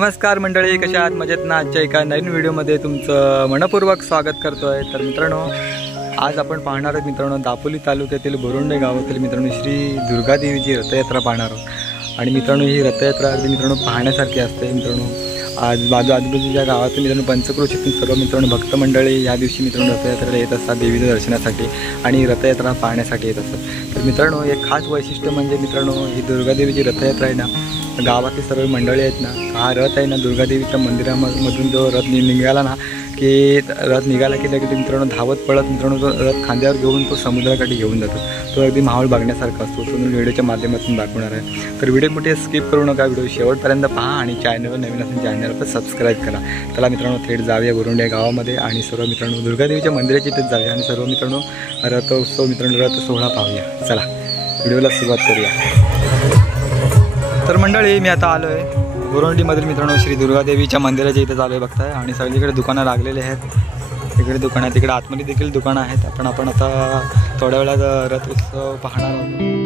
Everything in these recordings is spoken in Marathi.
नमस्कार मंडळी, कशा आहात? मजेत ना? आजच्या एका नवीन व्हिडिओमध्ये तुमचं मनपूर्वक स्वागत करतोय। तर मित्रांनो, आज आपण पाहणार आहोत मित्रांनो दापोली तालुक्यातील बोरुंडे गावातील मित्रांनो श्री दुर्गादेवीची रथयात्रा पाहणार आहोत। आणि मित्रांनो ही रथयात्रा अगदी मित्रांनो पाहण्यासारखी असते। मित्रांनो आज आजूबाजूच्या गावातून मित्रांनो पंचक्रोशीतून सर्व मित्रांनो भक्त मंडळी या दिवशी मित्रांनो रथयात्रेला येत असतात देवीच्या दर्शनासाठी आणि रथयात्रा पाहण्यासाठी येत असतात। तर मित्रांनो एक खास वैशिष्ट्य म्हणजे मित्रांनो ही दुर्गादेवीची रथयात्रा आहे ना, गावातली सर्व मंडळी आहेत ना, हा रथ आहे ना दुर्गादेवीच्या मंदिरामधून जो रथ निघाला ना की रथ निघाला की लगेच मित्रांनो धावत पळत मित्रांनो तो रथ खांद्यावर घेऊन तो समुद्राकाठी घेऊन जातो। तो अगदी माहोल बघण्यासारखा असतो। तो व्हिडिओच्या माध्यमातून दाखवणार आहे। तर व्हिडिओ मोठे स्किप करू नका, व्हिडिओ शेवटपर्यंत पहा आणि चॅनलवर नवीन असेल चॅनलला सबस्क्राईब करा। त्याला मित्रांनो थेट जाऊया बोरुंडे गावामध्ये आणि सर्व मित्रांनो दुर्गादेवीच्या मंदिराची इथेच जाऊया आणि सर्व मित्रांनो रथोत्सव मित्रांनो रथ सोहळा पाहूया। चला व्हिडिओला सुरुवात करूया। तर मंडळी मी आता आलो आहे बोरुंडीमधील मित्रांनो श्री दुर्गादेवीच्या मंदिराच्या इथे आलो आहे बघताय। आणि सगळीकडे दुकानं लागलेले आहेत, इकडे दुकानं आहेत, तिकडे आतमध्ये देखील दुकानं आहेत। आपण आता थोड्या वेळात रथ उत्सव पाहणार आहोत।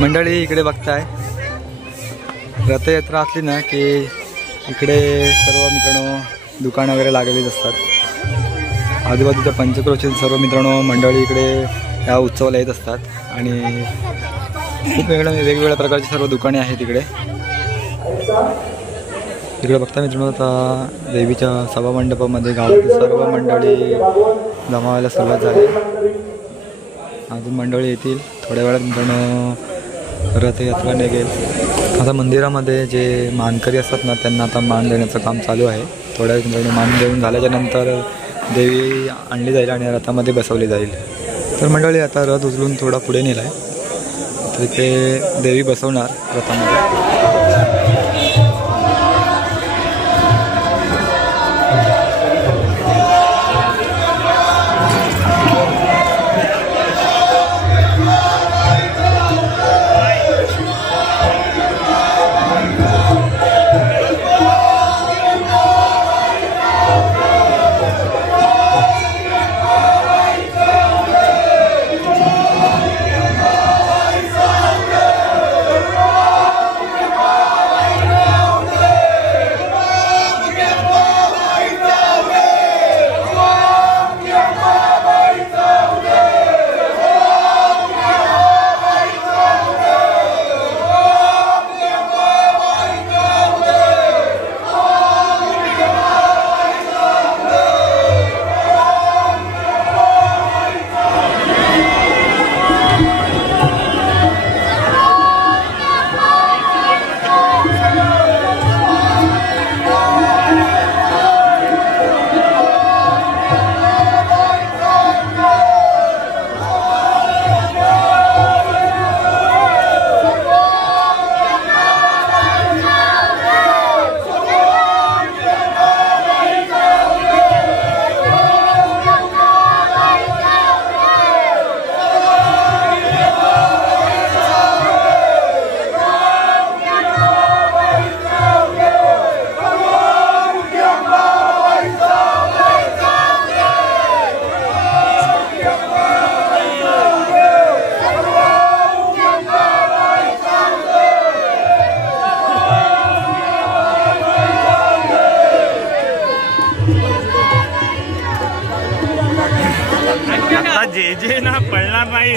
मंडळी इकडे बघताय रथयात्रा असली ना की इकडे सर्व मित्रांनो दुकानं वगैरे लागलेलीच असतात। आजूबाजूच्या पंचक्रोशीत सर्व मित्रांनो मंडळी इकडे या उत्सवाला येत असतात आणि खूप वेगवेगळ्या प्रकारची सर्व दुकाने आहेत इकडे। इकडे बघता मित्रांनो आता देवीच्या सभामंडपामध्ये गावातील सर्व मंडळी जमा व्हायला सुरुवात झाली। अजून मंडळी येतील थोड्या वेळात मित्रांनो रथयात्रा निघेल। आता मंदिरामध्ये जे मानकरी असतात ना त्यांना आता मान देण्याचं काम चालू आहे। थोड्या वेळ मान देऊन झाल्याच्या नंतर देवी आणली जाईल आणि रथामध्ये बसवली जाईल। तर मंडळी आता रथ उचलून थोडा पुढे नेला आहे, तर इथे देवी बसवणार रथामध्ये।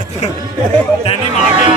त्यांनी मागे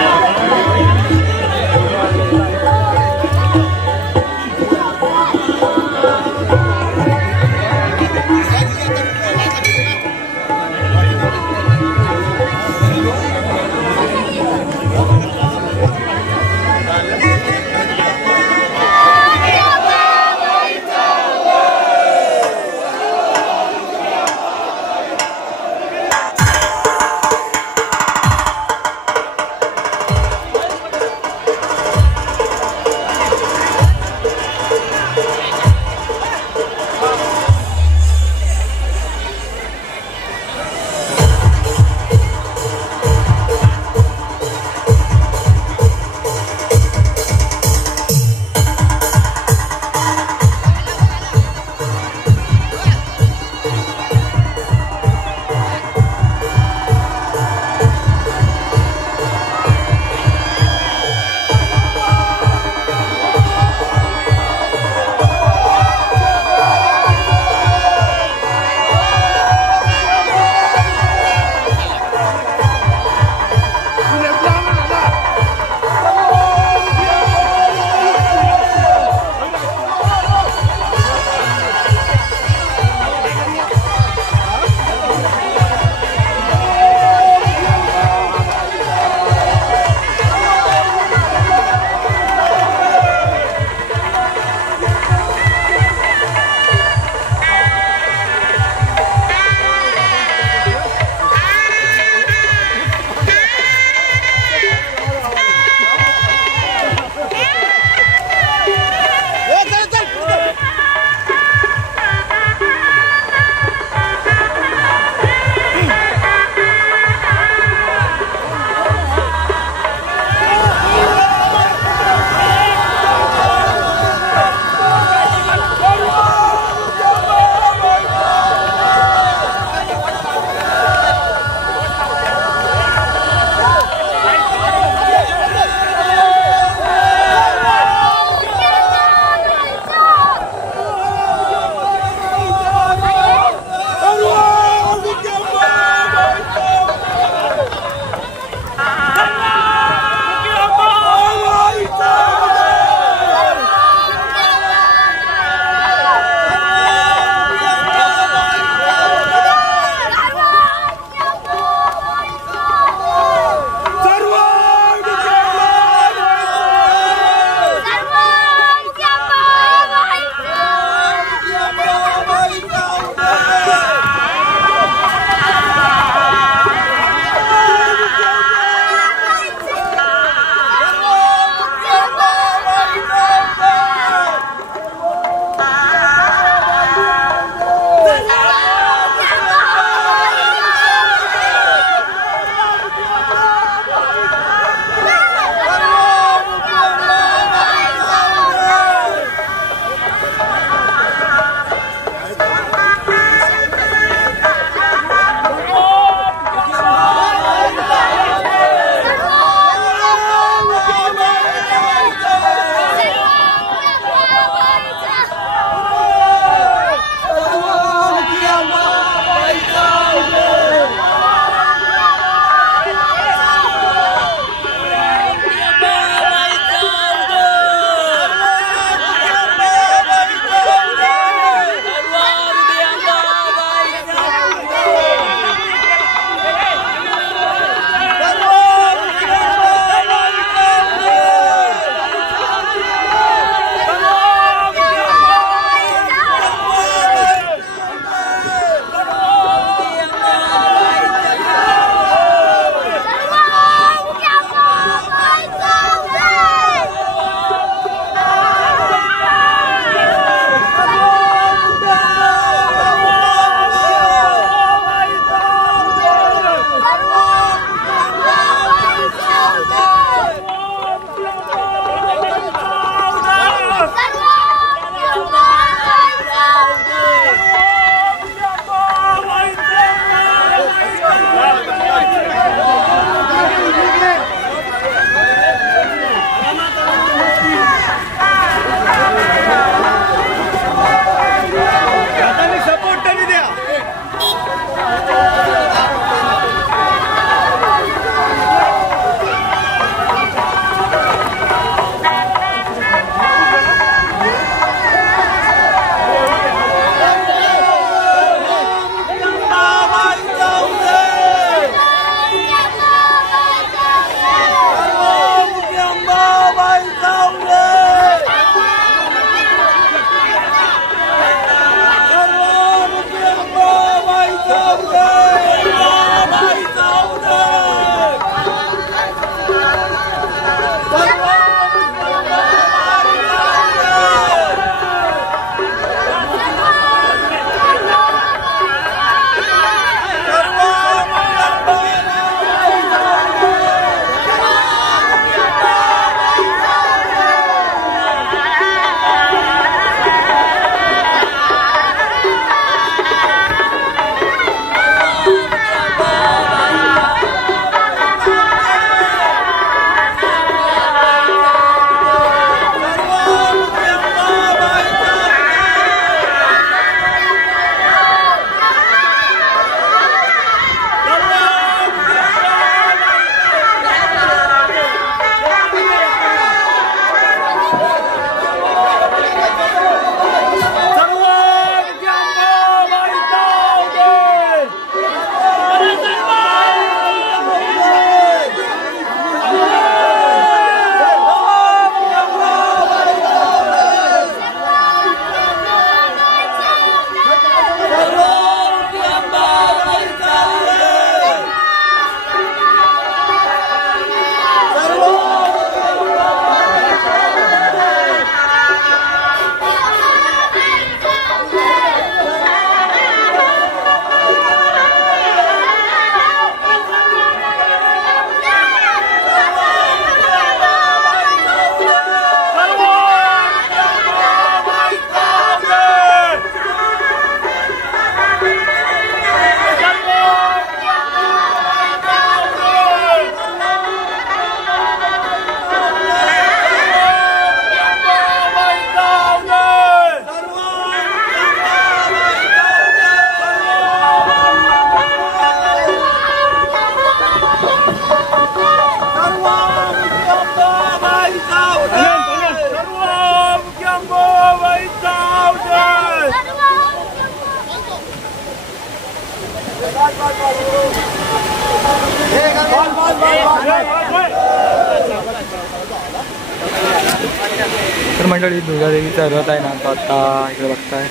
तर मंडळी दुर्गादेवीचा रथ आहे ना तो आता इकडे बघताय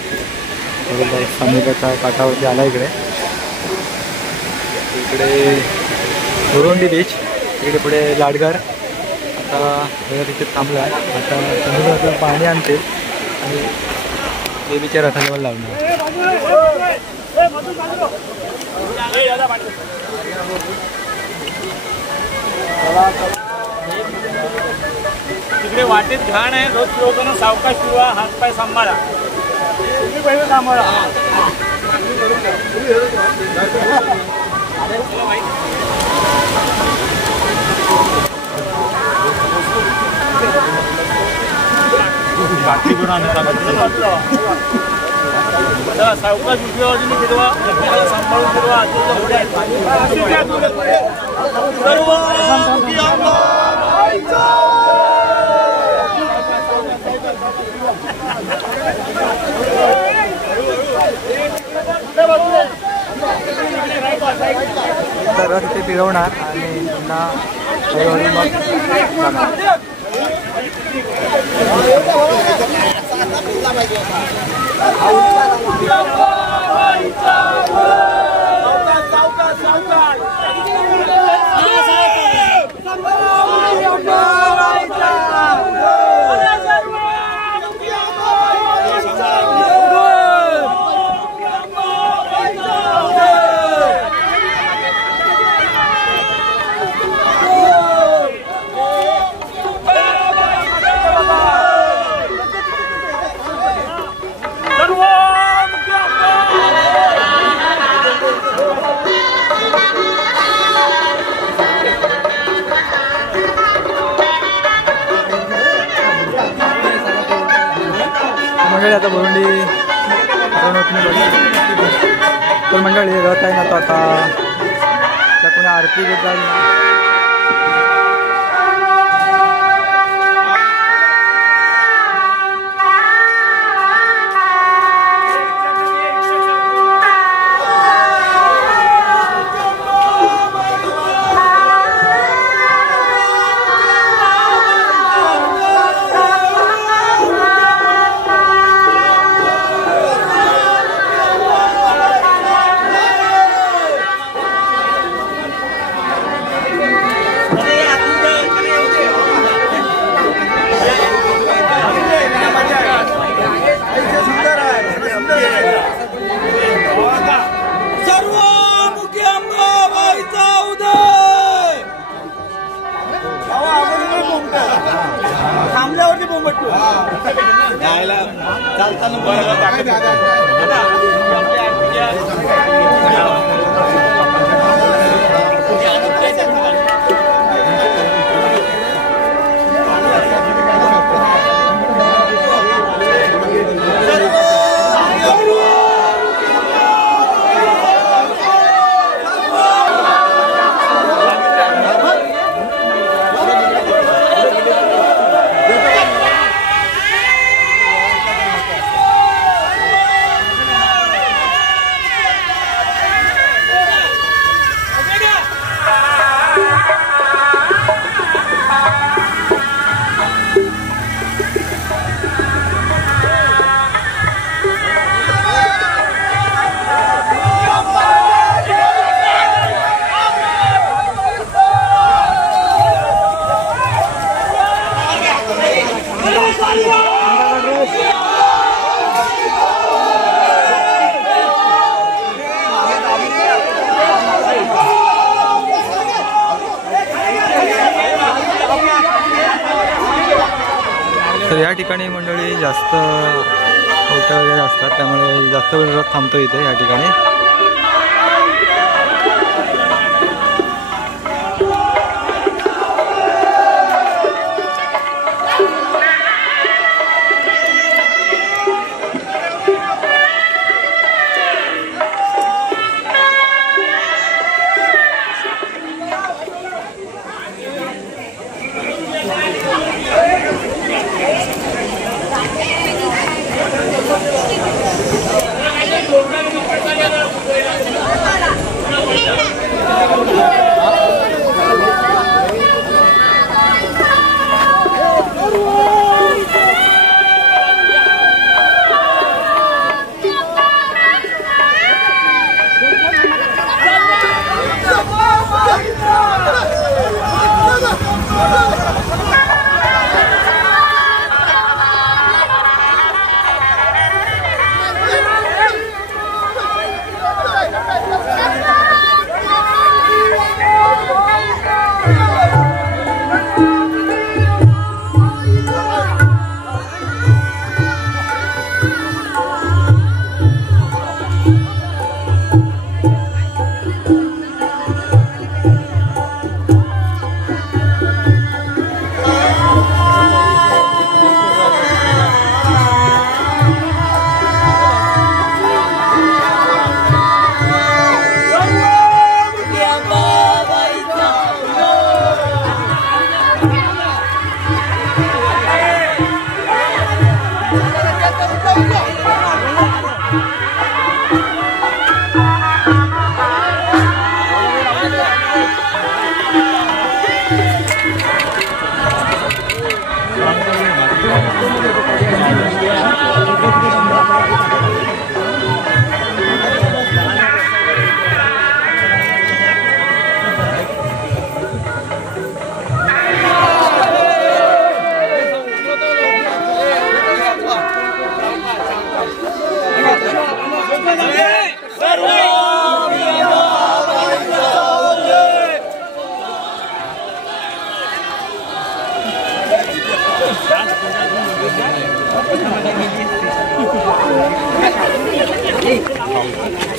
बरोबर समुद्राच्या काठावरती आला इकडे बोरुंडी बीच इकडे पुढे लाडघर आता तिथे थांबला आता समुद्राचं पाणी आणते आणि देवीच्या रथाजवळ लावणार तिकडे वाटेत घाण आहे रोज लोकांना सावकाश किंवा हातपाय सांभाळा तुम्ही पहिले सांभाळा बाकी सावकाश उपयोगाने फिरवा सांभाळून फिरवा तर रथ ते फिरवणार आणि पुन्हा आता बोरुंडी तर मंडळी रथ आहे ना तो आता त्या कोणी आरती घेत जाईल ना थांबल्यावरती बोंबटतो चालताना तर या ठिकाणी मंडळी जास्त होटल वगैरे असतात त्यामुळे जास्त वेळ रथ थांबतो इथे या ठिकाणी.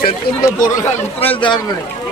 शेतकरी पोराला उतरायला जाणार नाही.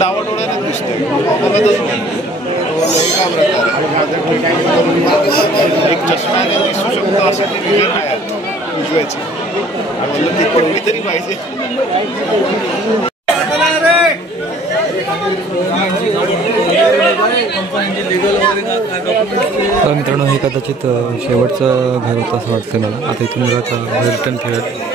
डावाडोळ्याने दिसतोय एक चष्म्याने दिसू शकतो असं ते विजन आहे उजव्याची ती तेवढी तरी पाहिजे. मित्रांनो हे कदाचित शेवटचं घर होतं असं वाटतं मला. आता इथून रिटर्न फिरत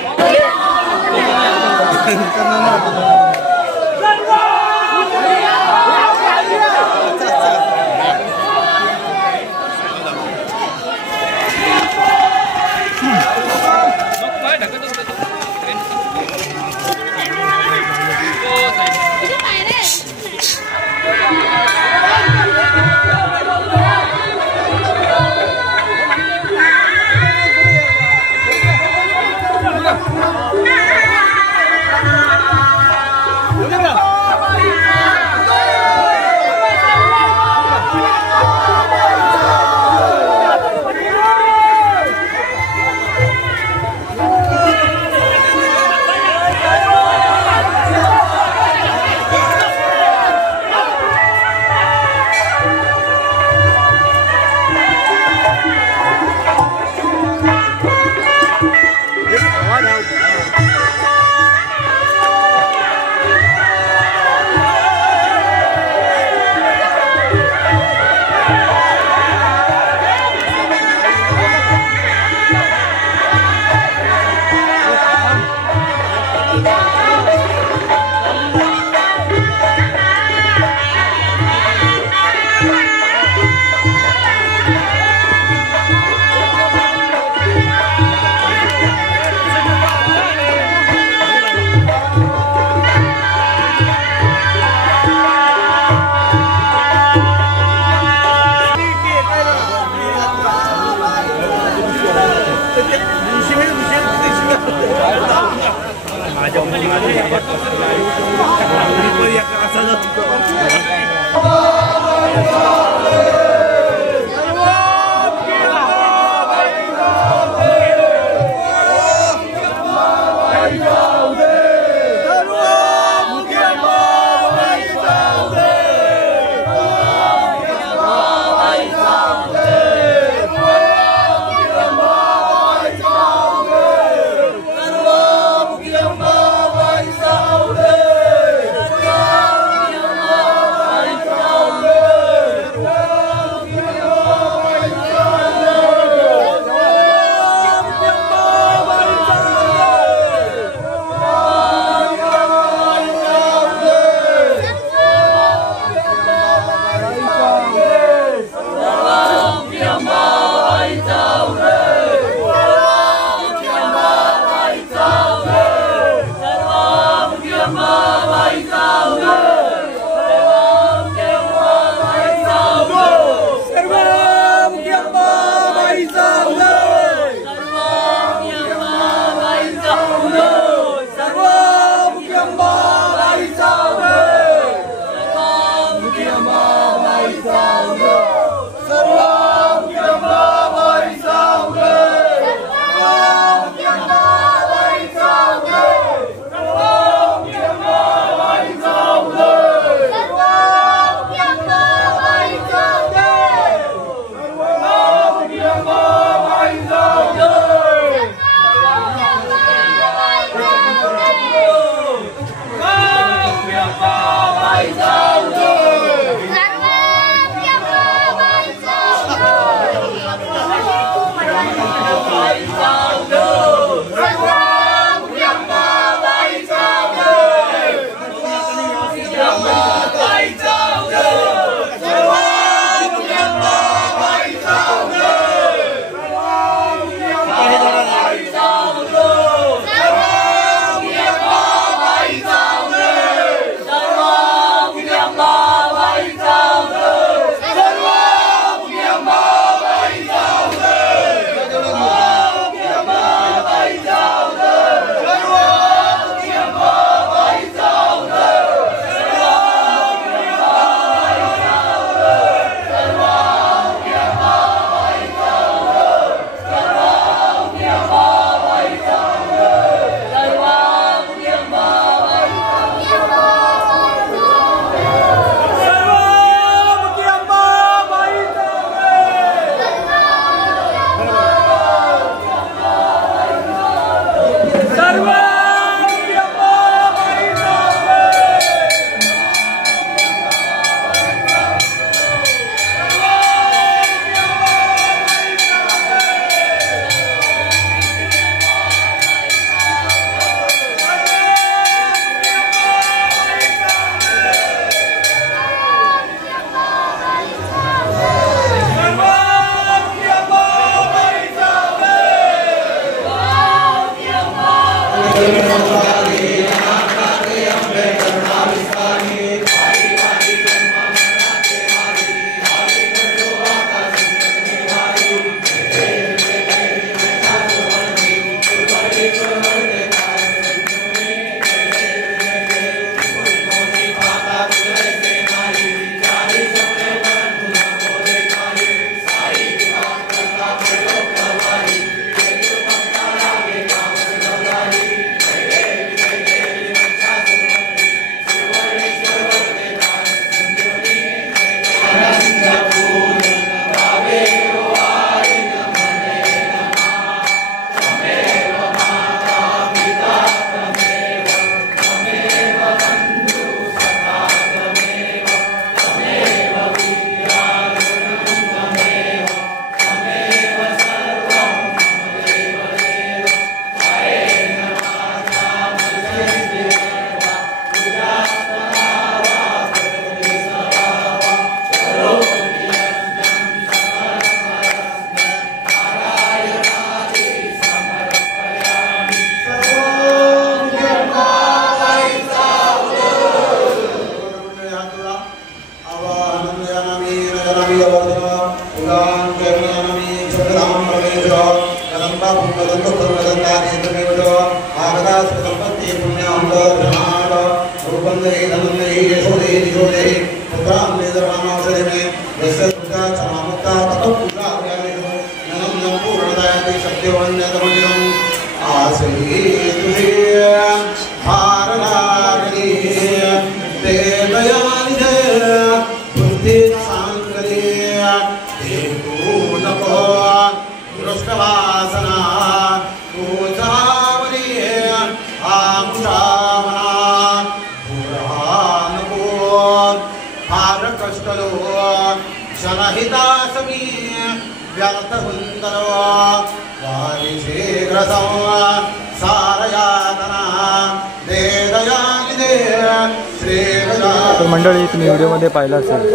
तर मंडळी तुम्ही व्हिडिओमध्ये पाहिलं असेल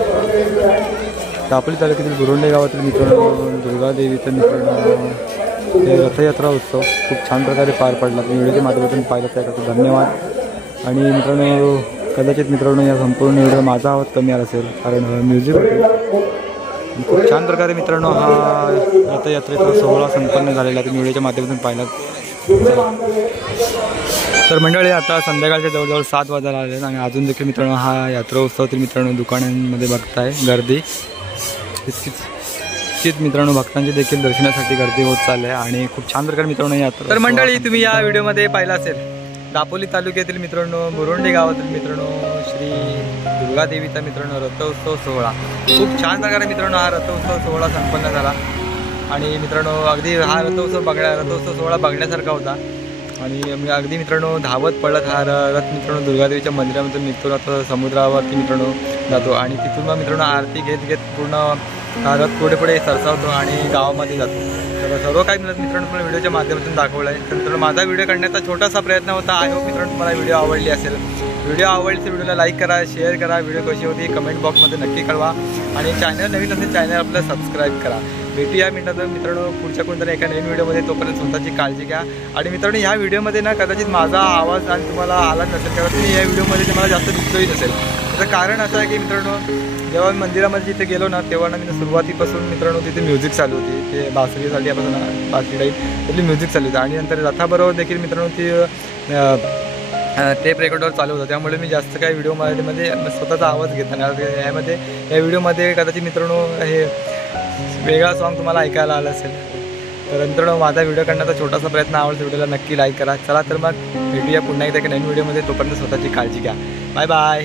दापोली तालुक्यातील बुरुंडे गावातील मित्रांनो दुर्गादेवीचं मित्रांनो हे रथयात्रा उत्सव खूप छान प्रकारे पार पडला. तुम्ही व्हिडिओच्या माध्यमातून पाहिलं त्यासाठी धन्यवाद. आणि मित्रांनो कदाचित मित्रांनो या संपूर्ण व्हिडिओ माझा आवाज कमी आला असेल कारण म्युझिक होते. खूप छान प्रकारे मित्रांनो हा रथयात्रेचा सोहळा संपन्न झालेला आहे. तुम्ही व्हिडिओच्या माध्यमातून पाहिला. तर मंडळी आता संध्याकाळच्या जवळजवळ 7 वाजायला आले आणि अजून देखील मित्रांनो हा यात्रा उत्सवातील मित्रांनो दुकानांमध्ये बघताय गर्दी तितकीच मित्रांनो भक्तांची देखील दर्शनासाठी गर्दी होत चालली आहे आणि खूप छान प्रकारे मित्रांनो यात्रा. तर मंडळी तुम्ही या व्हिडिओमध्ये पाहिलं असेल दापोली तालुक्यातील मित्रांनो बुरुंडे गावातील मित्रांनो श्री दुर्गादेवीचा मित्रांनो रथोत्सव सोहळा खूप छान प्रकारे मित्रांनो हा रथोत्सव सोहळा संपन्न झाला. आणि मित्रांनो अगदी हा रथोत्सव सोहळा बघण्यासारखा होता. आणि अगदी मित्रांनो धावत पडत हा रथ मित्रांनो दुर्गादेवीच्या मंदिरामधून निघतो आता समुद्रावरती मित्रांनो जातो आणि तिथून मग मित्रांनो आरती घेत पूर्ण हा रथ पुढे सरसावतो आणि गावामध्ये जातो. तर सर्व काही मित्रांनो तुम्हाला व्हिडिओच्या माध्यमातून दाखवलं आहे. तर मित्रांनो माझा व्हिडिओ करण्याचा छोटासा प्रयत्न होता. आय होप मित्रांनो तुम्हाला व्हिडिओ आवडली असेल. व्हिडिओ आवडली तर व्हिडिओला लाईक करा, शेअर करा. व्हिडिओ कशी होती कमेंट बॉक्समध्ये नक्की कळवा आणि चॅनल नवीन असेल चॅनल आपलं सबस्क्राईब करा. भेटूया मित्रांनो पुढच्या कोणत्या एका नवीन व्हिडिओमध्ये. तोपर्यंत स्वतःची काळजी घ्या. आणि मित्रांनो ह्या व्हिडिओमध्ये ना कदाचित माझा आवाज आणि तुम्हाला आला नसेल कारण तुम्ही या व्हिडिओमध्ये तुम्हाला जास्त दिसतोही नसेल. त्याचं कारण असं आहे की मित्रांनो जेव्हा मी मंदिरामध्ये जिथे गेलो ना तेव्हा ना मी सुरुवातीपासून मित्रांनो तिथे म्युझिक चालू होती. ते बासरीसाठी आपण बासरी टाईप त्यातली म्युझिक चालू होती आणि नंतर रथाबरोबर देखील मित्रांनो ती टेप रेकॉर्डर चालू होतं. त्यामुळे मी जास्त काही व्हिडिओमध्ये स्वतःचा आवाज घेत नाही. या व्हिडिओमध्ये कदाचित मित्रांनो हे वेगळा सॉन्ग तुम्हाला ऐकायला आला असेल. तर मित्रांनो माझा व्हिडिओ करण्याचा छोटासा प्रयत्न आवडतो. व्हिडिओला नक्की लाईक करा. चला तर मग भेटूया पुन्हा एकदा एका नवीन व्हिडिओमध्ये. तोपर्यंत स्वतःची काळजी घ्या. Bye bye.